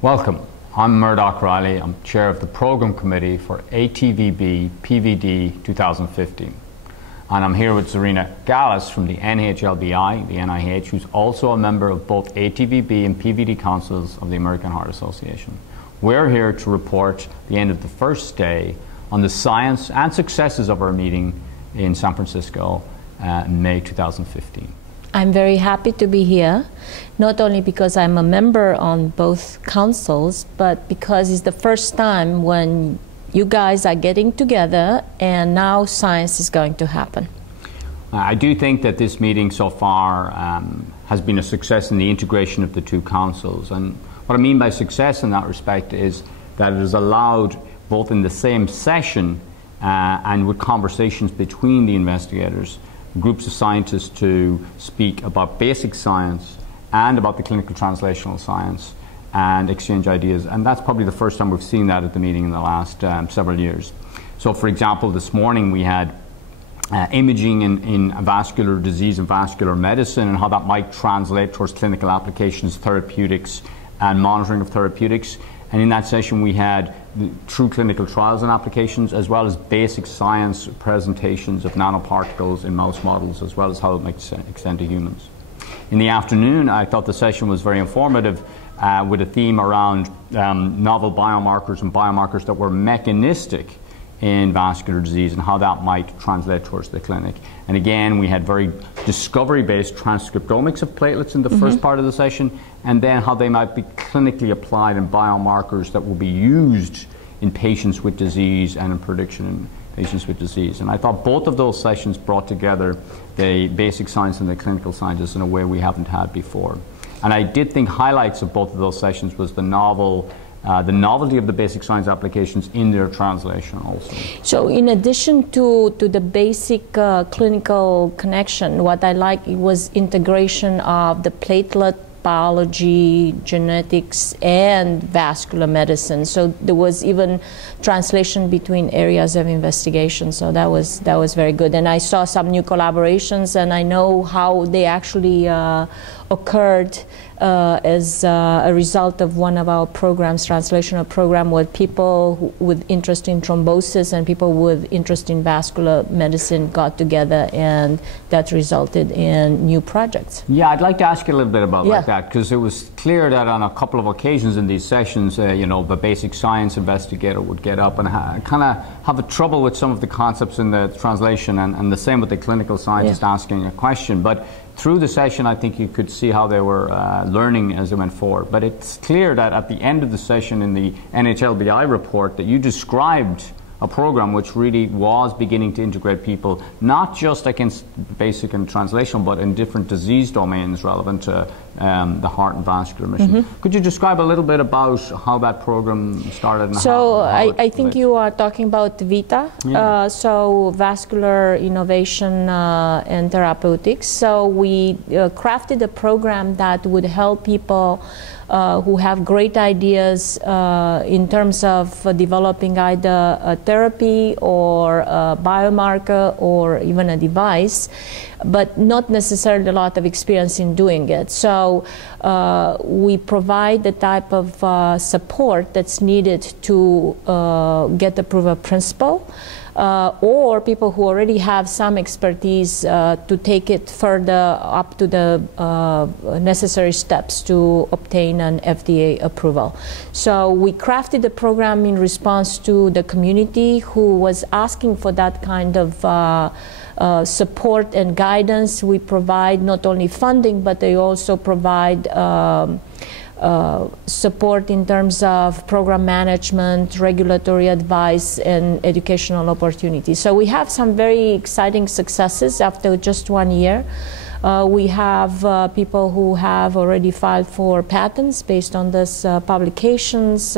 Welcome. I'm Muredach Reilly. I'm Chair of the Programme Committee for ATVB PVD 2015. And I'm here with Zorina Galis from the NHLBI, the NIH, who's also a member of both ATVB and PVD Councils of the American Heart Association. We're here to report the end of the first day on the science and successes of our meeting in San Francisco in May 2015. I'm very happy to be here, not only because I'm a member on both councils, but because it's the first time when you guys are getting together and now science is going to happen. I do think that this meeting so far has been a success in the integration of the two councils. And what I mean by success in that respect is that it has allowed, both in the same session and with conversations between the investigators, groups of scientists to speak about basic science and about the clinical translational science and exchange ideas. And that's probably the first time we've seen that at the meeting in the last several years. So, for example, this morning we had imaging in vascular disease and vascular medicine and how that might translate towards clinical applications, therapeutics, and monitoring of therapeutics. And in that session we had true clinical trials and applications, as well as basic science presentations of nanoparticles in mouse models, as well as how it might extend to humans. In the afternoon, I thought the session was very informative with a theme around novel biomarkers and biomarkers that were mechanistic in vascular disease and how that might translate towards the clinic. And again, we had very discovery-based transcriptomics of platelets in the first part of the session, and then how they might be clinically applied in biomarkers that will be used in patients with disease and in prediction in patients with disease. And I thought both of those sessions brought together the basic science and the clinical scientists in a way we haven't had before. And I did think highlights of both of those sessions was the novelty of the basic science applications in their translation also. So in addition to the basic clinical connection, what I like was integration of the platelet biology, genetics, and vascular medicine. So there was even translation between areas of investigation. So that was very good. And I saw some new collaborations, and I know how they actually occurred as a result of one of our programs, translational program, with people with interest in thrombosis and people with interest in vascular medicine got together, and that resulted in new projects. Yeah, I'd like to ask you a little bit about that, because it was clear that on a couple of occasions in these sessions, you know, the basic science investigator would get up and kind of have a trouble with some of the concepts in the translation, and the same with the clinical scientist asking a question. But through the session, I think you could see how they were learning as they went forward. But it's clear that at the end of the session in the NHLBI report that you described a program which really was beginning to integrate people, not just against basic and translational, but in different disease domains relevant to the heart and vascular mission. Could you describe a little bit about how that program started? And so I think you are talking about VITA, so Vascular Innovation and Therapeutics. So we crafted a program that would help people who have great ideas in terms of developing either a therapy or a biomarker or even a device, but not necessarily a lot of experience in doing it. So we provide the type of support that's needed to get the proof of principle, or people who already have some expertise to take it further up to the necessary steps to obtain an FDA approval. So we crafted the program in response to the community who was asking for that kind of support and guidance. We provide not only funding, but they also provide support in terms of program management, regulatory advice, and educational opportunities. So we have some very exciting successes after just 1 year. We have people who have already filed for patents based on this publications,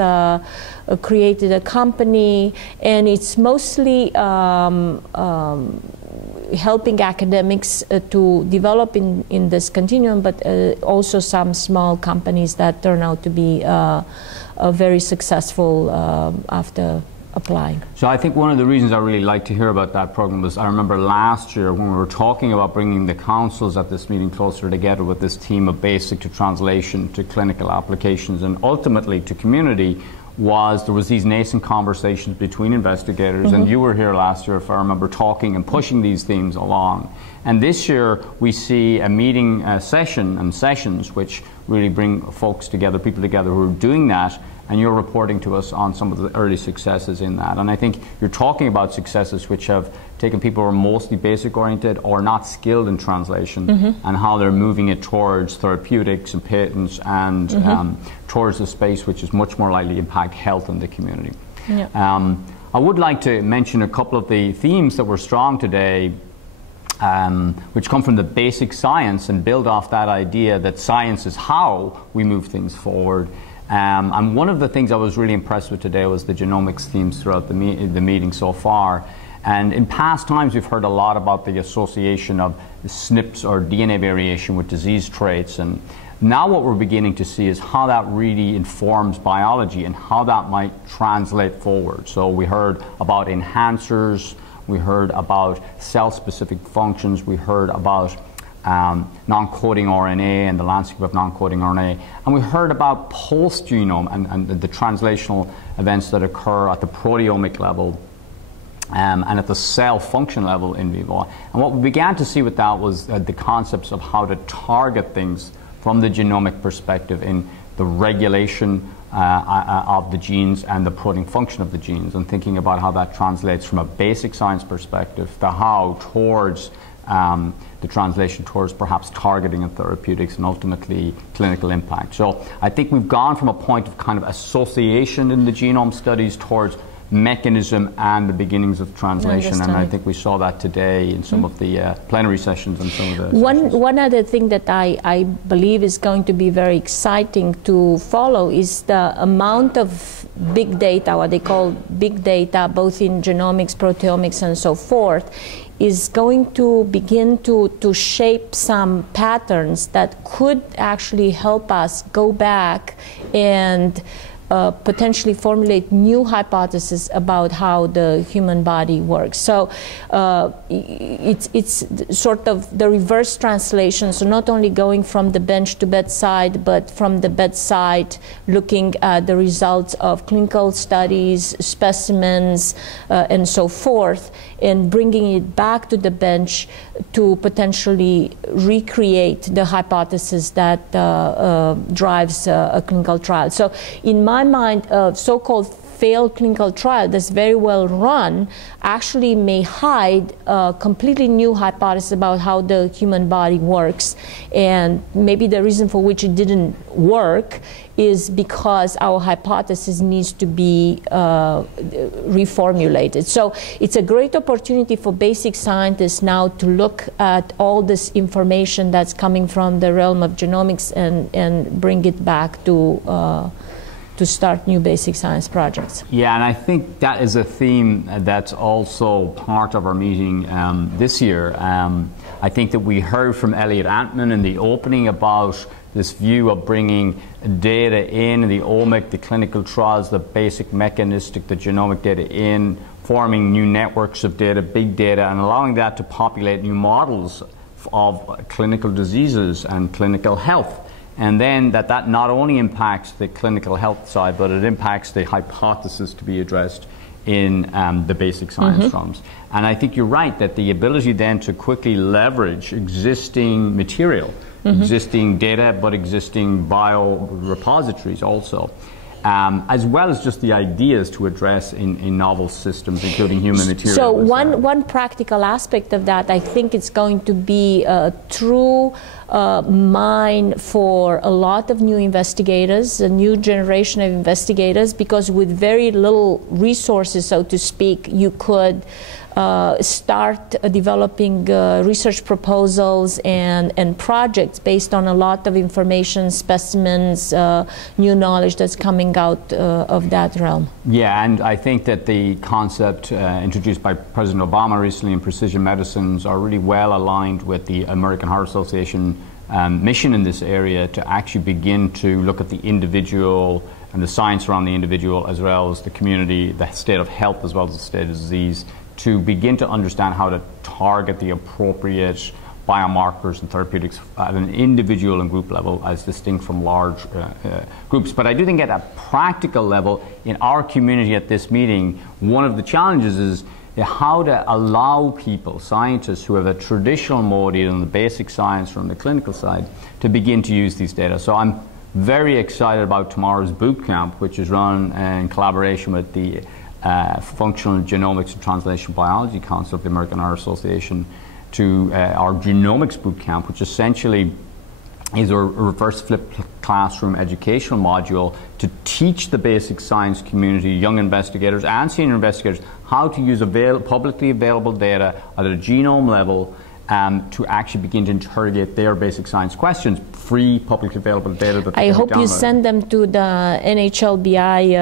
created a company, and it's mostly helping academics to develop in this continuum, but also some small companies that turn out to be very successful after applying. So I think one of the reasons I really like to hear about that program was I remember last year when we were talking about bringing the councils at this meeting closer together with this theme of basic to translation to clinical applications and ultimately to community, there was these nascent conversations between investigators, and you were here last year, if I remember, talking and pushing these themes along. And this year we see a meeting session and sessions which really bring folks together, people together who are doing that, and you're reporting to us on some of the early successes in that. And I think you're talking about successes which have taken people who are mostly basic oriented or not skilled in translation, and how they're moving it towards therapeutics and patents and towards a space which is much more likely to impact health in the community. Yeah. I would like to mention a couple of the themes that were strong today, which come from the basic science and build off that idea that science is how we move things forward. And one of the things I was really impressed with today was the genomics themes throughout the meeting so far. And in past times, we've heard a lot about the association of SNPs or DNA variation with disease traits. And now what we're beginning to see is how that really informs biology and how that might translate forward. So we heard about enhancers, we heard about cell-specific functions, we heard about non-coding RNA and the landscape of non-coding RNA. And we heard about post-genome and the translational events that occur at the proteomic level and at the cell function level in vivo. And what we began to see with that was the concepts of how to target things from the genomic perspective in the regulation of the genes and the protein function of the genes, and thinking about how that translates from a basic science perspective, the how towards the translation towards perhaps targeting and therapeutics and ultimately clinical impact. So I think we've gone from a point of kind of association in the genome studies towards mechanism and the beginnings of translation, and I think we saw that today in some of the plenary sessions and some of the sessions. One other thing that I believe is going to be very exciting to follow is the amount of big data, what they call big data, both in genomics, proteomics, and so forth, is going to begin to shape some patterns that could actually help us go back and potentially formulate new hypotheses about how the human body works. So it's sort of the reverse translation, so not only going from the bench to bedside, but from the bedside looking at the results of clinical studies, specimens, and so forth, and bringing it back to the bench to potentially recreate the hypothesis that drives a clinical trial. So in my mind, a so-called failed clinical trial that's very well run actually may hide a completely new hypothesis about how the human body works, and maybe the reason for which it didn't work is because our hypothesis needs to be reformulated. So it's a great opportunity for basic scientists now to look at all this information that's coming from the realm of genomics and bring it back to start new basic science projects. Yeah, and I think that is a theme that's also part of our meeting this year. I think that we heard from Elliot Antman in the opening about this view of bringing data in, the omic, the clinical trials, the basic mechanistic, the genomic data in, forming new networks of data, big data, and allowing that to populate new models of clinical diseases and clinical health. And then that not only impacts the clinical health side, but it impacts the hypothesis to be addressed in the basic science realms. And I think you're right that the ability then to quickly leverage existing material, existing data, but existing biorepositories also, as well as just the ideas to address in novel systems, including human material. So one practical aspect of that, I think it's going to be a true mine for a lot of new investigators, a new generation of investigators, because with very little resources, so to speak, you could start developing research proposals and projects based on a lot of information, specimens, new knowledge that's coming out of that realm. Yeah, and I think that the concept introduced by President Obama recently in precision medicines are really well aligned with the American Heart Association mission in this area to actually begin to look at the individual and the science around the individual, as well as the community, the state of health, as well as the state of disease, to begin to understand how to target the appropriate biomarkers and therapeutics at an individual and group level as distinct from large groups. But I do think at a practical level, in our community at this meeting, one of the challenges is how to allow people, scientists who have a traditional mode, either on the basic science or on the clinical side, to begin to use these data. So I'm very excited about tomorrow's boot camp, which is run in collaboration with the Functional Genomics and Translational Biology Council of the American Heart Association, to our Genomics boot camp, which essentially is a reverse flip classroom educational module to teach the basic science community, young investigators and senior investigators, how to use publicly available data at a genome level to actually begin to interrogate their basic science questions. Free, publicly available data that I hope you send them to the NHLBI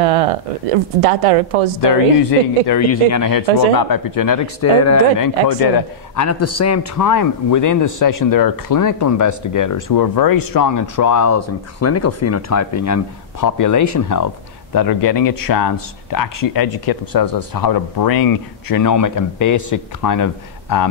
data repository. They're using NIH roadmap epigenetics data and ENCODE data. And at the same time, within this session, there are clinical investigators who are very strong in trials and clinical phenotyping and population health that are getting a chance to actually educate themselves as to how to bring genomic and basic kind of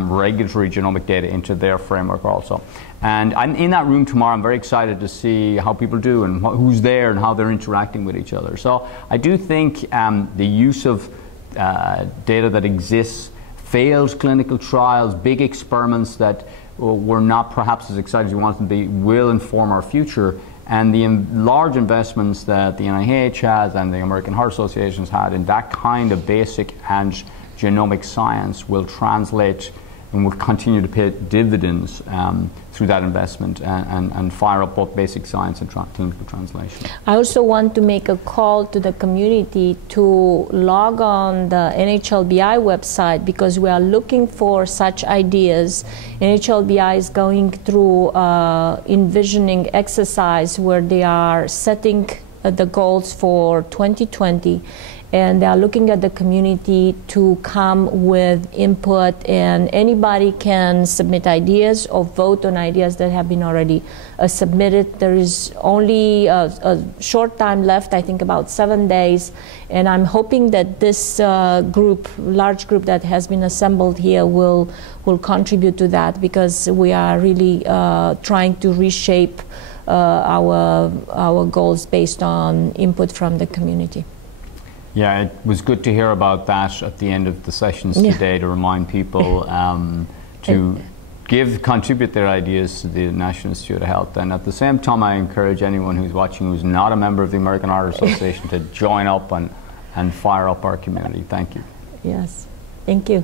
regulatory genomic data into their framework also. And I'm in that room tomorrow. I'm very excited to see how people do and who's there and how they're interacting with each other. So I do think the use of data that exists, failed clinical trials, big experiments that were not perhaps as exciting as we wanted them to be, will inform our future. And the large investments that the NIH has and the American Heart Association has had in that kind of basic and genomic science will translate and will continue to pay dividends through that investment and fire up both basic science and clinical translation. I also want to make a call to the community to log on the NHLBI website, because we are looking for such ideas. NHLBI is going through envisioning exercise where they are setting the goals for 2020. And they are looking at the community to come with input, and anybody can submit ideas or vote on ideas that have been already submitted. There is only a short time left, I think about 7 days, and I'm hoping that this large group that has been assembled here will contribute to that, because we are really trying to reshape our goals based on input from the community. Yeah, it was good to hear about that at the end of the sessions today, to remind people to contribute their ideas to the National Institute of Health. And at the same time, I encourage anyone who's watching who's not a member of the American Heart Association to join up and fire up our community. Thank you. Yes, thank you.